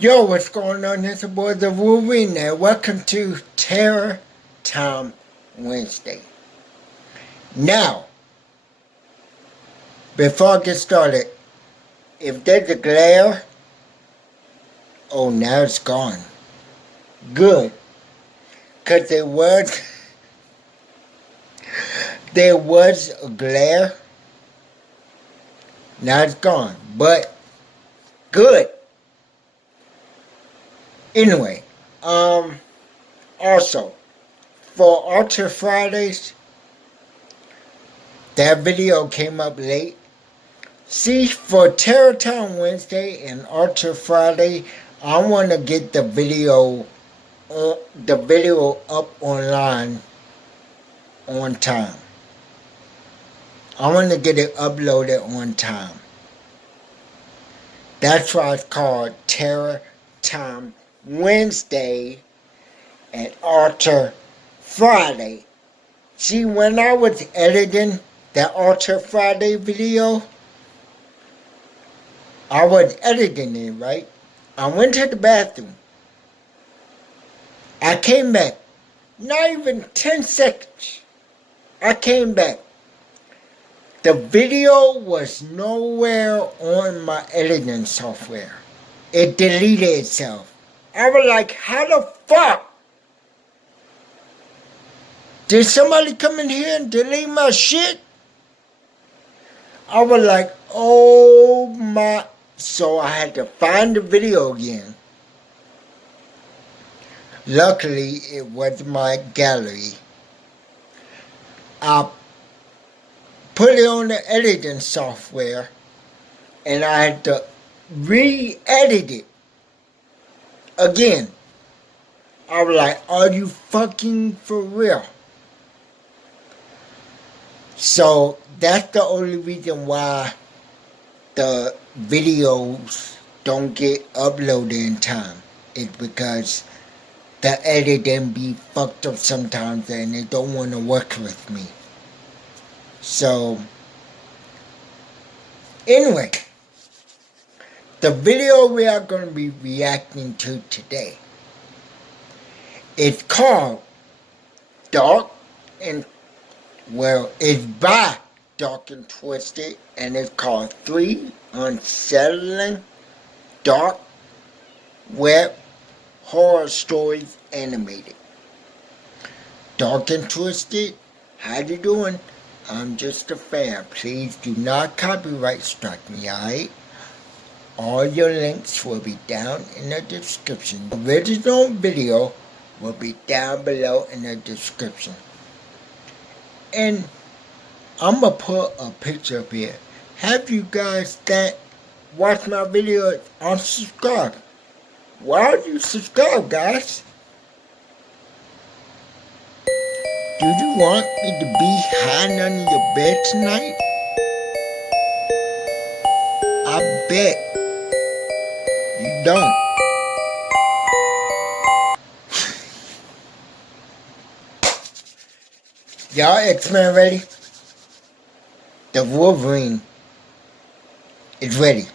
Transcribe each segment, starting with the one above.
Yo, what's going on? It's your boy the Wolverine there. Welcome to Terror Time Wednesday. Now, before I get started, if there's a glare, oh, now it's gone. Good. Because there was a glare. Now it's gone. But, good. Anyway, also, for Ultra Fridays, that video came up late. See, for Terror Time Wednesday and Ultra Friday, I want to get the video up online on time. I want to get it uploaded on time. That's why it's called Terror Time Wednesday and Ultra Friday. See, when I was editing that Ultra Friday video, I was editing it, right? I went to the bathroom. I came back. Not even 10 seconds. I came back. The video was nowhere on my editing software. It deleted itself. I was like, how the fuck? Did somebody come in here and delete my shit? I was like, oh my. So I had to find the video again. Luckily, it was my gallery. I put it on the editing software and I had to re-edit it again. I was like, are you fucking for real? So that's the only reason why the videos don't get uploaded in time. It's because the editing be fucked up sometimes and they don't want to work with me. So, anyway, the video we are going to be reacting to today, it's called Dark and, well, it's by Dark and Twisted, and it's called 3 Unsettling Dark Web Horror Stories Animated. Dark and Twisted, how you doing? I'm just a fan. Please do not copyright strike me, alright? All your links will be down in the description. The original video will be down below in the description. And I'm going to put a picture up here. Have you guys that watch my videos unsubscribe? Why don't you subscribe, guys? Do you want me to be hiding under your bed tonight? I bet you don't. Y'all X-Men ready? The Wolverine is ready.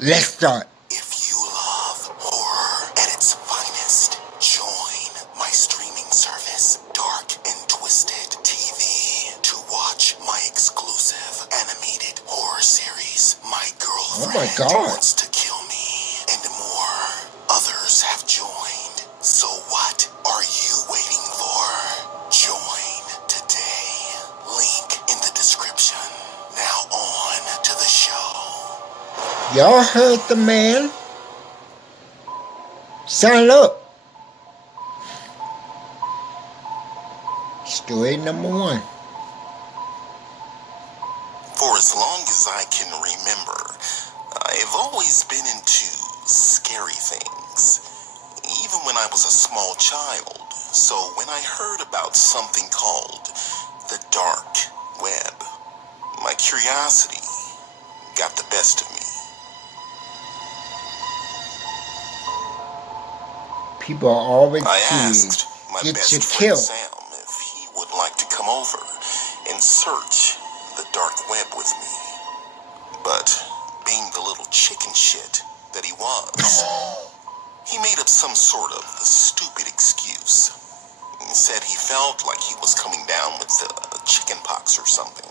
Let's start. If you love horror at its finest, join my streaming service, Dark and Twisted TV, to watch my exclusive animated horror series, My Girlfriend Wants to Kill Me, and more. Others have joined. So what are you waiting for? Join today. Link in the description. Now on to the show. Y'all heard the man. Sign up. Story number 1. For as long as I can remember, I've always been into scary things, even when I was a small child. So when I heard about something called the dark web, my curiosity got the best of me. People are always I asked my get best you friend killed. Sam if he would like to come over and search the dark web with me. But being the little chicken shit that he was, he made up some sort of stupid excuse. He said he felt like he was coming down with chicken pox or something.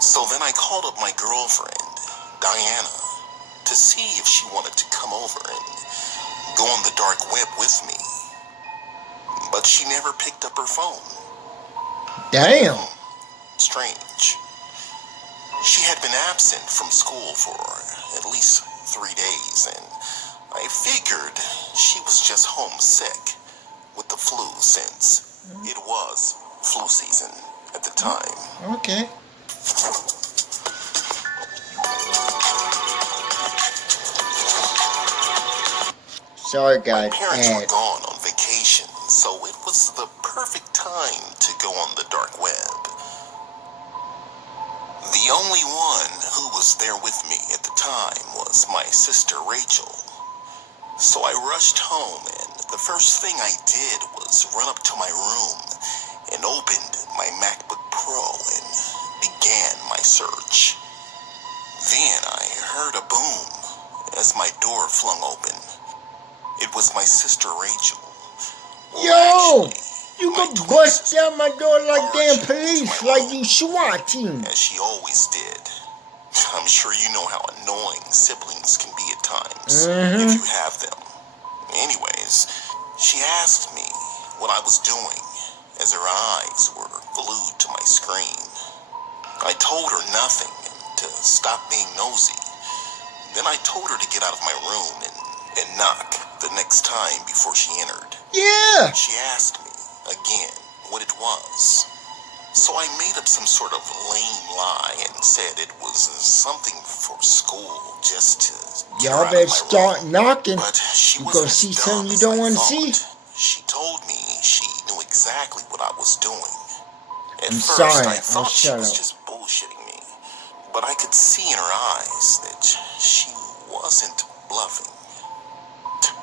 So then I called up my girlfriend, Diana, to see if she wanted to come over and go on the dark web with me. But she never picked up her phone. Damn. Strange. She had been absent from school for at least 3 days, and I figured she was just homesick with the flu since it was flu season at the time. Okay. Sorry, guys. My parents were gone on vacation, so it was the perfect time to go on the dark web. The only one who was there with me at the time was my sister Rachel. So I rushed home, and the first thing I did was run up to my room and opened my MacBook Pro and began my search. Then I heard a boom as my door flung open. It was my sister Rachel. Yo! Actually, You my can twin bust sister, down my door like damn Marge, police, to my like room, you SWAT team. as she always did. I'm sure you know how annoying siblings can be at times if you have them. Anyways, she asked me what I was doing as her eyes were glued to my screen. I told her nothing and to stop being nosy. Then I told her to get out of my room and knock the next time before she entered. Yeah. She asked me again what it was. So I made up some sort of lame lie and said it was something for school just to get Y'all her out better of my start room. knocking. But she You wasn't gonna as see dumb something you as don't I want to thought. see. She told me she knew exactly what I was doing. At I'm first, sorry. I I'll thought she shut was up. just bullshitting me. But I could see in her eyes that she wasn't bluffing.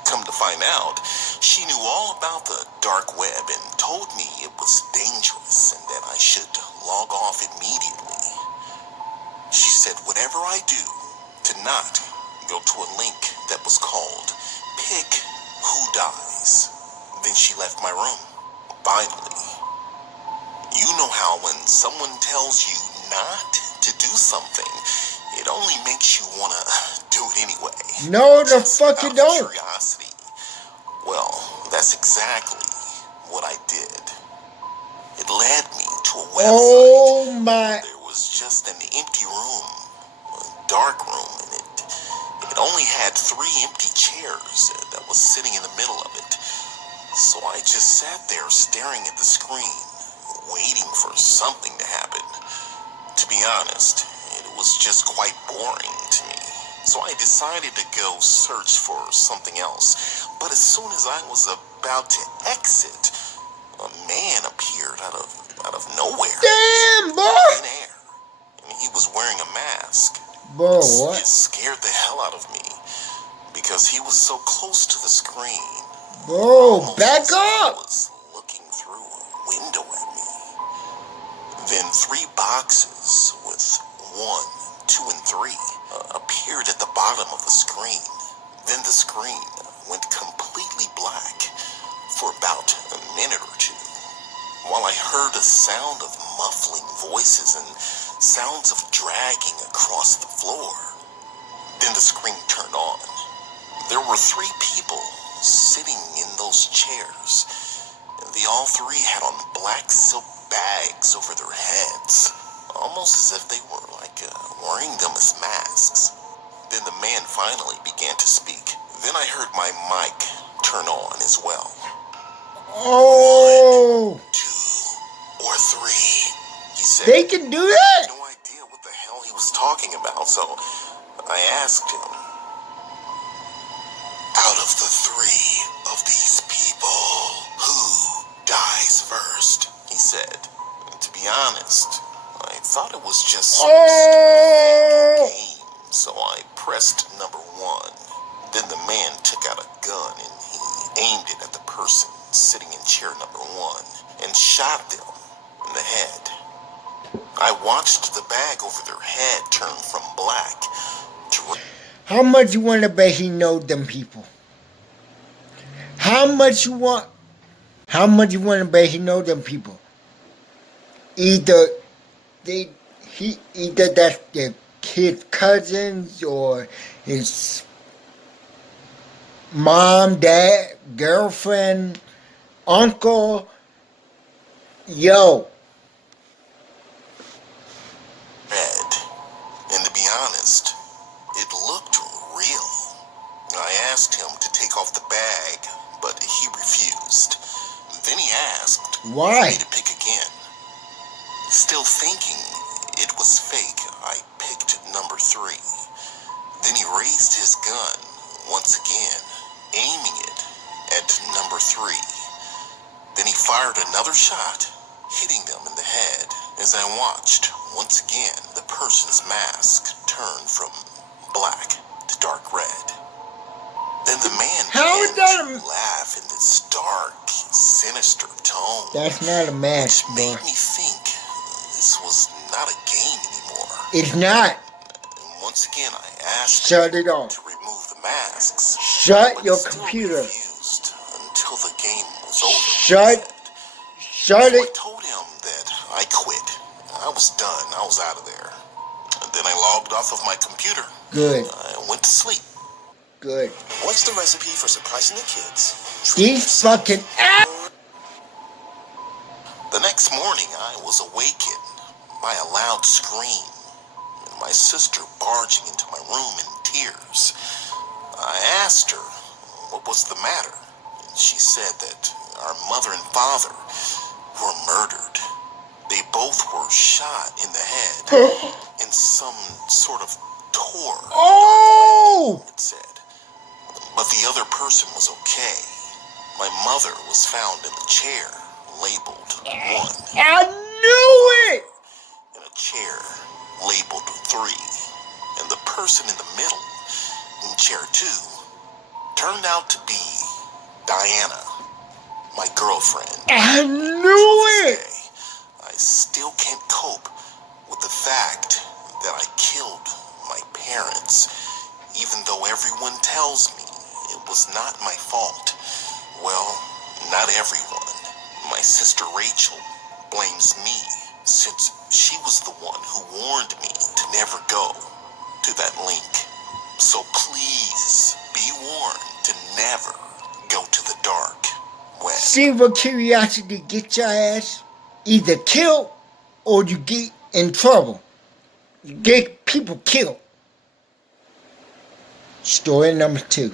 Come to find out, she knew all about the dark web and told me it was dangerous and that I should log off immediately. She said whatever I do, to not go to a link that was called Pick Who Dies. Then she left my room. Finally. You know how when someone tells you not to do something, it only makes you want to do it anyway. No, the Just fuck you out of don't. curiosity. Well, that's exactly what I did. It led me to a website. Oh my. There was just an empty room, a dark room, and it only had 3 empty chairs that was sitting in the middle of it. So I just sat there staring at the screen, waiting for something to happen. To be honest, it was just quite boring to me. So I decided to go search for something else. But as soon as I was about to exit, a man appeared out of nowhere. Damn, boy. In air. And he was wearing a mask. Boy, It what? scared the hell out of me because he was so close to the screen. Bro, Almost back as if he up. was looking through a window at me. Then 3 boxes with 1, 2, and 3 appeared at the bottom of the screen. Then the screen went completely black for about a minute or 2, while I heard a sound of muffling voices and sounds of dragging across the floor. Then the screen turned on. There were 3 people sitting in those chairs, and they all 3 had on black silk bags over their heads, almost as if they were wearing them as masks. Then the man finally began to speak. Then I heard my mic turn on as well. Oh. 2 or 3, he said. They can do I that? had no idea what the hell he was talking about, so I asked him, out of the 3 of these people, who dies first? He said. And to be honest, I thought it was just some Oh. stupid game, so I pressed number 1. Then the man took out a gun and he aimed it at the person sitting in chair number 1 and shot them in the head. I watched the bag over their head turn from black to red. How much you want to bet he know them people? How much you want? How much you want to bet he know them people? Either either that's his cousins or his mom, dad, girlfriend, uncle. Yo, And to be honest, it looked real. I asked him to take off the bag, but he refused. Then he asked why? me to pick again. Still thinking it was fake, I picked number 3. Then he raised his gun once again, aiming it at number 3. Then he fired another shot, hitting them in the head. As I watched, once again, the person's mask turned from black to dark red. Then the man How is began that to laugh in this dark, sinister tone. That's not a mask, which boy. made me think this was not a game anymore. It's not. And once again, I asked Shut him it off. to remove the masks. Shut But your he still computer. refused until the game was over. Shut So I it. told him that I quit. I was done. I was out of there. And then I logged off of my computer. Good. I went to sleep. Good. What's the recipe for surprising the kids? These fucking The next morning, I was awakened by a loud scream and my sister barging into my room in tears. I asked her what was the matter, and she said that our mother and father were murdered. They both were shot in the head in some sort of tour, Oh! it said. But the other person was okay. My mother was found in a chair labeled 1. I knew it! In a chair labeled 3. And the person in the middle, in chair 2, turned out to be Diana, my girlfriend. I knew it! I still can't cope with the fact that I killed my parents, even though everyone tells me it was not my fault. Well, not everyone. My sister Rachel blames me, since she was the one who warned me to never go to that link. So please be warned to never go to the dark web. See what curiosity gets your ass? Either killed or you get in trouble. You get people killed. Story number 2.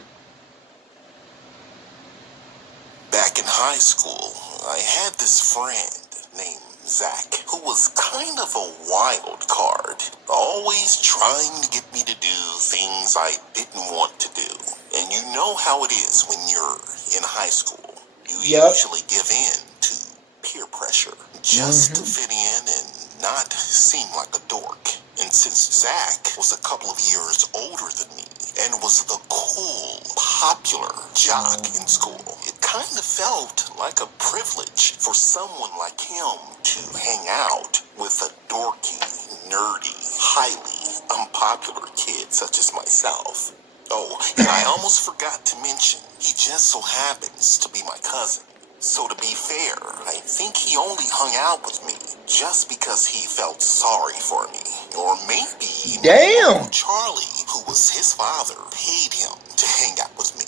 Back in high school, I had this friend named Zach, who was kind of a wild card, always trying to get me to do things I didn't want to do. And you know how it is when you're in high school. You usually give in to peer pressure just to fit in and not seem like a dork. And since Zach was a couple of years older than me and was the cool, popular jock in school, it kind of felt like a privilege for someone like him to hang out with a dorky, nerdy, highly unpopular kid such as myself. Oh, and I almost forgot to mention, he just so happens to be my cousin. So to be fair, I think he only hung out with me just because he felt sorry for me. Or maybe my Uncle Charlie, who was his father, paid him to hang out with me.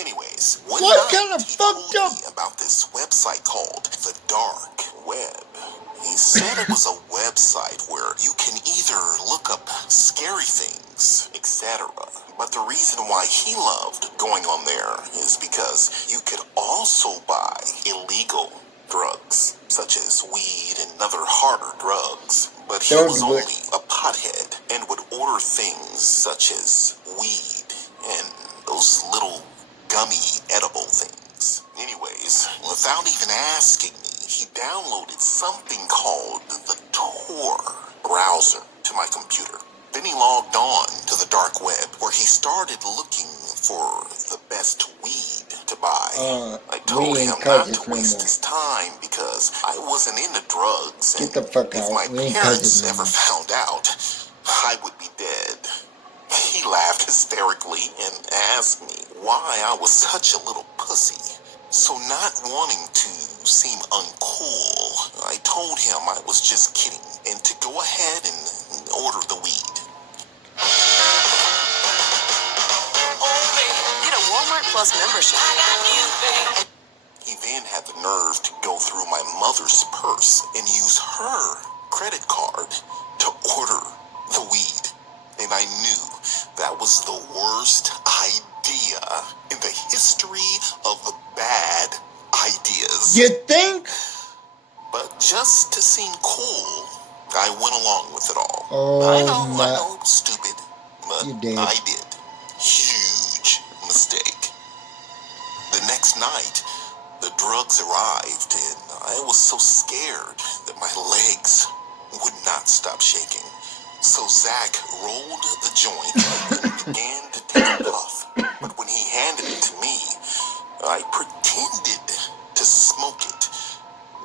Anyways, one What night, kind of he fucked told up- me about this website called The Dark Web. He said it was a website where you can either look up scary things, etc. But the reason why he loved going on there is because you could also buy illegal drugs, such as weed and other harder drugs. But he was only a pothead and would order things such as weed and those little gummy edible things. Anyways, without even asking me, he downloaded something called the Tor browser to my computer. Then he logged on to the dark web, where he started looking for the best weed to buy. I told him not to waste his time because I I wasn't into drugs, Get and the fuck if out. my We ain't parents cousins no ever more. found out, I would be dead. He laughed hysterically and asked me why I was such a little pussy. So not wanting to seem uncool, I told him I was just kidding and to go ahead and order the weed. Get a Walmart Plus membership. He then had the nerve to go through my mother's purse and use her credit card to order the weed. And I knew that was the worst idea in the history of bad ideas. You think? But just to seem cool, I went along with it all. Oh, I know my. it was stupid, but You did. I did. Huge mistake. The next night, the drugs arrived, and I was so scared that my legs would not stop shaking. So Zach rolled the joint and began to take a puff. But when he handed it to me, I pretended to smoke it,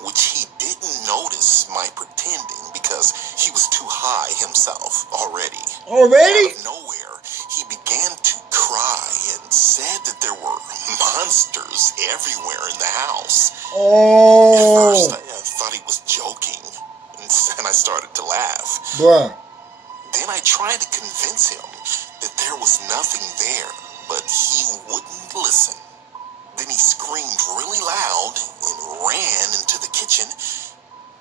which he didn't notice my pretending because he was too high himself already. Already? Out of nowhere, he began to cry and said that there were monsters everywhere in the house. At first, Oh. I thought he was joking, and I started to laugh. Bruh. Then I tried to convince him that there was nothing there, but he wouldn't listen. Then he screamed really loud and ran into the kitchen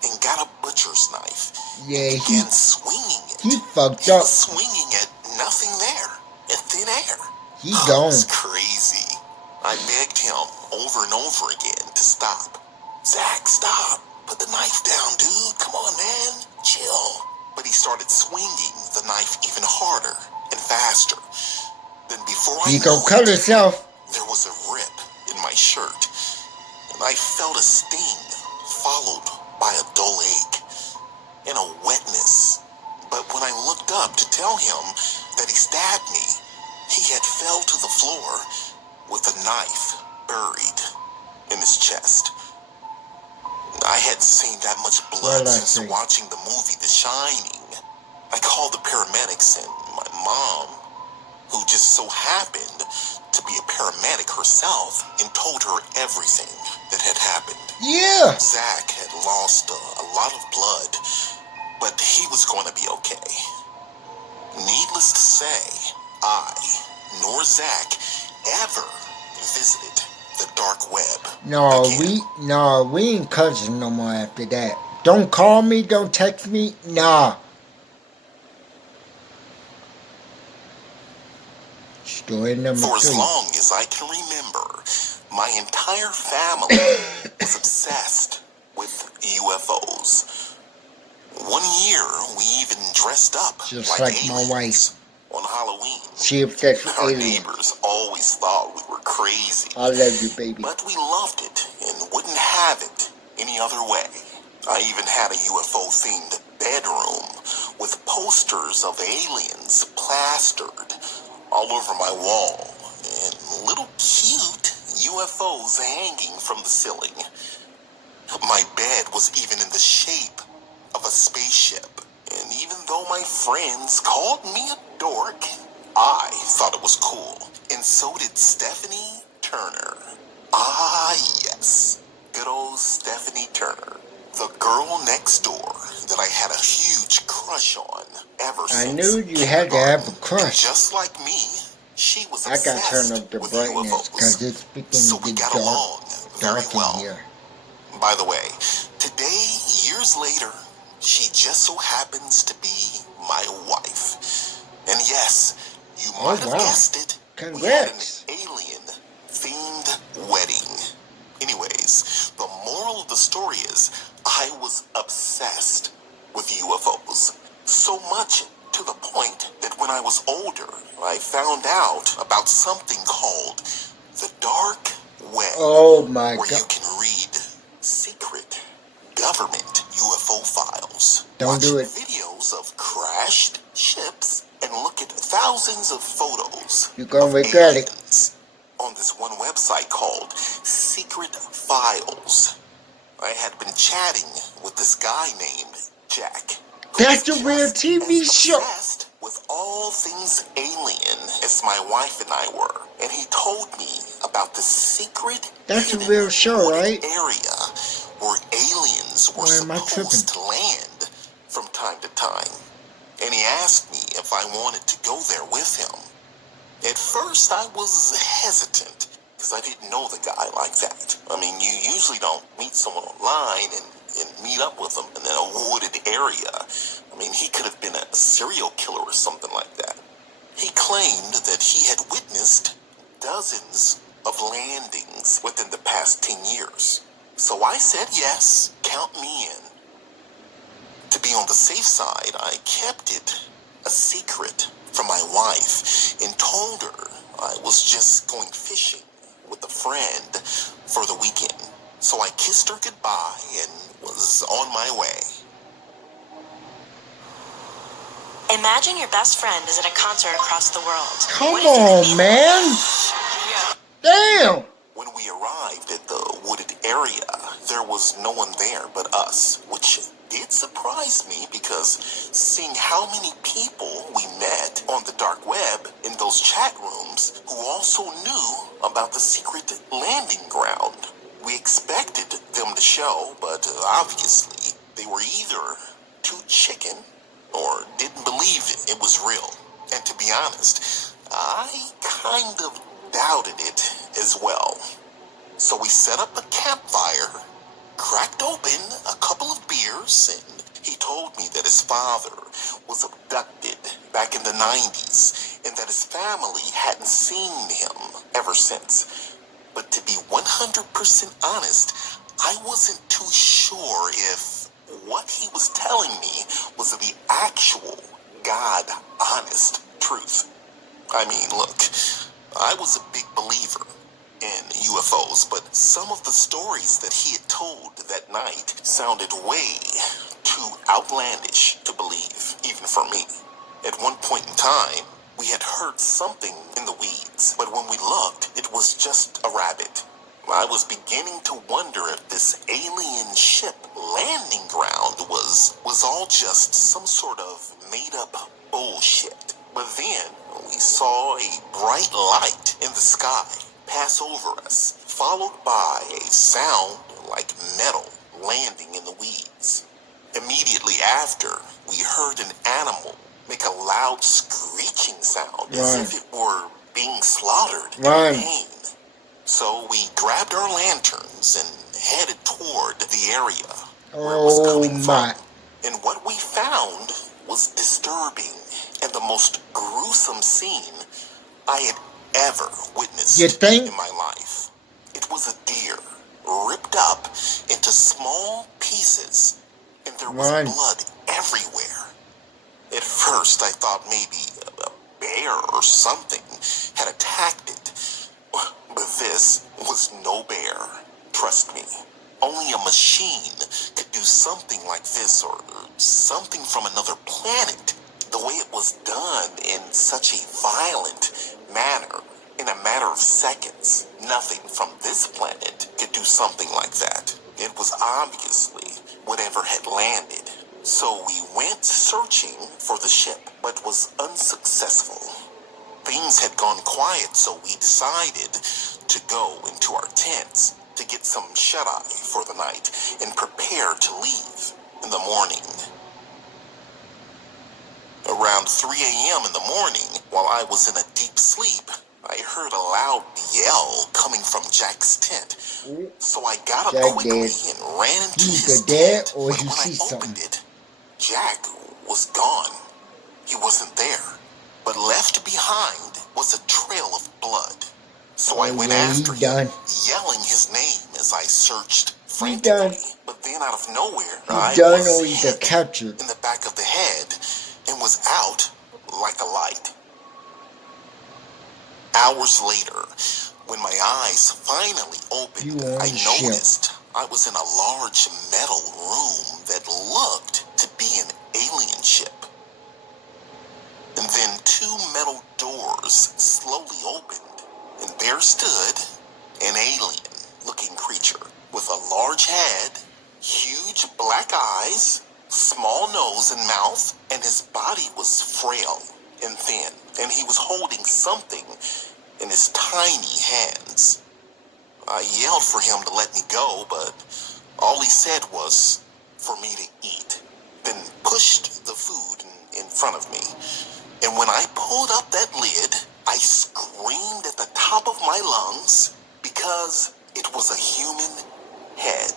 and got a butcher's knife Yeah, and began swinging it. he fucked He up. was swinging at nothing there, at thin air. He It gone. was crazy. I begged him over and over again to stop. Zach, stop. Put the knife down, dude. Come on, man. Chill. But he started swinging the knife even harder and faster. Then before I He knew gonna cut it, himself. there was a rip in my shirt, and I felt a sting, followed by a dull ache and a wetness. But when I looked up to tell him that he stabbed me, he had fell to the floor with a knife buried in his chest. I hadn't seen that much blood What'd I since say? watching the movie The Shining. I called the paramedics, and my mom, who just so happened to be a paramedic herself, and told her everything that had happened. Yeah. Zach had lost a lot of blood, but he was going to be okay. Needless to say, I nor Zach ever visited the dark web No, again. we ain't cousins no more after that. Don't call me, don't text me, nah. Story number For as 3. long as I can remember, my entire family was obsessed with UFOs. One year, we even dressed up Just like like my aliens on Halloween. See if that's Our alien. neighbors always thought we were crazy, I love you, baby. but we loved it and wouldn't have it any other way. I even had a UFO-themed bedroom with posters of aliens plastered all over my wall and little cute UFOs hanging from the ceiling. My bed was even in the shape of a spaceship, and even though my friends called me a dork, I thought it was cool, and so did Stephanie Turner. Ah, yes, good old Stephanie Turner. The girl next door that I had a huge crush on ever I since knew you had to have a kindergarten. crush. And just like me, she was I gotta turn obsessed up the with brightness UFOs. because it's beginning So to we get got along very dark in well. here. By the way, today, years later, she just so happens to be my wife. And yes, you Oh, might have wow. guessed it. Congrats. We had an alien-themed wedding. Anyways, the moral of the story is I was obsessed with UFOs. So much to the point that when I was older, I found out about something called the dark web. Oh my Where you god. can read secret government UFO files, Don't watch do it. videos of crashed ships, and look at thousands of photos You're gonna of regret it. aliens on this one website called Secret Files. I had been chatting with this guy named Jack. That's a real TV as show. obsessed with all things alien as my wife and I were. And he told me about the secret That's a hidden real show, wooded right? area where aliens were Or am I supposed tripping? to land from time to time. And he asked me if I wanted to go there with him. At first, I was hesitant because I didn't know the guy like that. I mean, you usually don't meet someone online and meet up with them in a wooded area. I mean, he could have been a serial killer or something like that. He claimed that he had witnessed dozens of landings within the past 10 years. So I said yes, count me in. To be on the safe side, I kept it a secret from my wife and told her I was just going fishing with a friend for the weekend. So I kissed her goodbye and was on my way. Imagine your best friend is at a concert across the world. Come What if you could on, be man. Damn. When we arrived at the wooded area, there was no one there but us, which did surprise me because seeing how many people we met on the dark web in those chat rooms who also knew about the secret landing ground. We expected them to show, but obviously they were either too chicken or didn't believe it was real. And to be honest, I kind of doubted it as well. So we set up a campfire, cracked open a couple of beers, and he told me that his father was abducted back in the 90s and that his family hadn't seen him ever since. But to be 100% honest, I wasn't too sure if what he was telling me was the actual God-honest truth. I mean, look, I was a big believer in UFOs, but some of the stories that he had told that night sounded way too outlandish to believe, even for me. At one point in time, we had heard something in the weeds, but when we looked, it was just a rabbit. I was beginning to wonder if this alien ship landing ground was all just some sort of made-up bullshit. But then we saw a bright light in the sky pass over us, followed by a sound like metal landing in the weeds. Immediately after, we heard an animal make a loud screeching sound as if it were being slaughtered in pain. So we grabbed our lanterns and headed toward the area where it was coming from. And what we found was disturbing and the most gruesome scene I had ever witnessed in my life. It was a deer ripped up into small pieces, and there was blood everywhere. At first, I thought maybe a bear or something had attacked it, but this was no bear. Trust me, only a machine could do something like this, or something from another planet. The way it was done in such a violent manner, in a matter of seconds. Nothing from this planet could do something like that. It was obviously whatever had landed. So we went searching for the ship, but was unsuccessful. Things had gone quiet, so we decided to go into our tents to get some shut-eye for the night and prepare to leave in the morning. Around 3 a.m. in the morning, while I was in a deep sleep, I heard a loud yell coming from Jack's tent. So I got up quickly and ran into his tent. But when I opened it, Jack was gone. He wasn't there. But left behind was a trail of blood. So I went after him, yelling his name as I searched frantically. But then out of nowhere, I was hit in the back of the head and was out like a light. Hours later, when my eyes finally opened, I noticed I was in a large metal room that looked to be an alien ship. And then 2 metal doors slowly opened, and there stood an alien-looking creature with a large head black eyes, small nose and mouth, and his body was frail and thin, and he was holding something in his tiny hands. I yelled for him to let me go, but all he said was for me to eat, then pushed the food in front of me. And when I pulled up that lid, I screamed at the top of my lungs because it was a human head.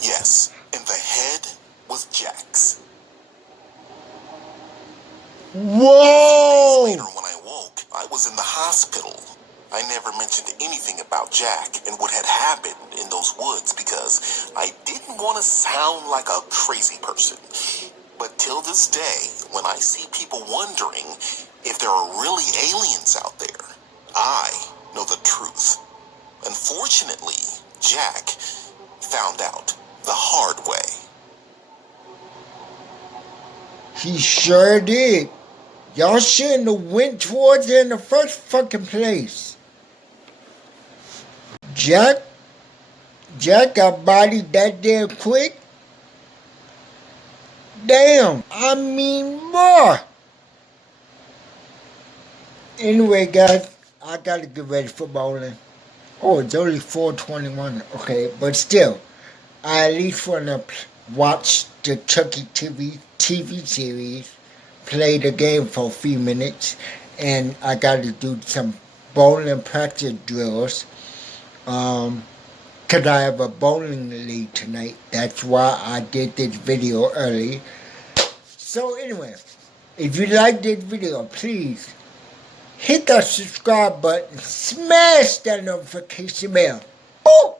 Yes, and the head was Jack's. Whoa! Later, when I woke, I was in the hospital. I never mentioned anything about Jack and what had happened in those woods because I didn't want to sound like a crazy person. But till this day, when I see people wondering if there are really aliens out there, I know the truth. Unfortunately, Jack found out the hard way. He sure did. Y'all shouldn't have went towards it in the first fucking place. Jack got bodied that damn quick. Damn, I mean more. Anyway, guys, I gotta get ready for bowling. Oh, it's only 4:21. Okay, but still, I at least wanna watch the Chucky TV series, play the game for a few minutes, and I gotta do some bowling practice drills. Cause I have a bowling league tonight. That's why I did this video early. So anyway, if you like this video, please hit that subscribe button, smash that notification bell. Boom!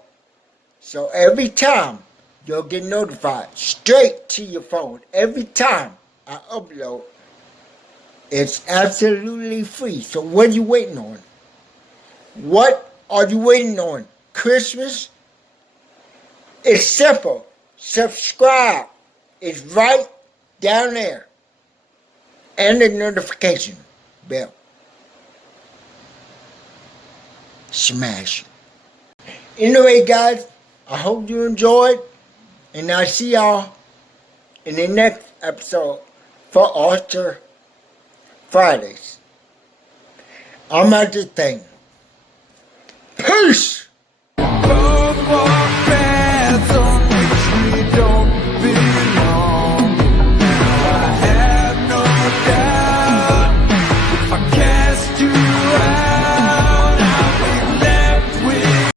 So every time you'll get notified straight to your phone. Every time I upload, it's absolutely free. So what are you waiting on? What are you waiting on? Christmas? It's simple. Subscribe. It's right down there. And the notification bell. Smash. Anyway, guys, I hope you enjoyed. And I'll see y'all in the next episode for Oscar Fridays. I'm out this thing. Peace!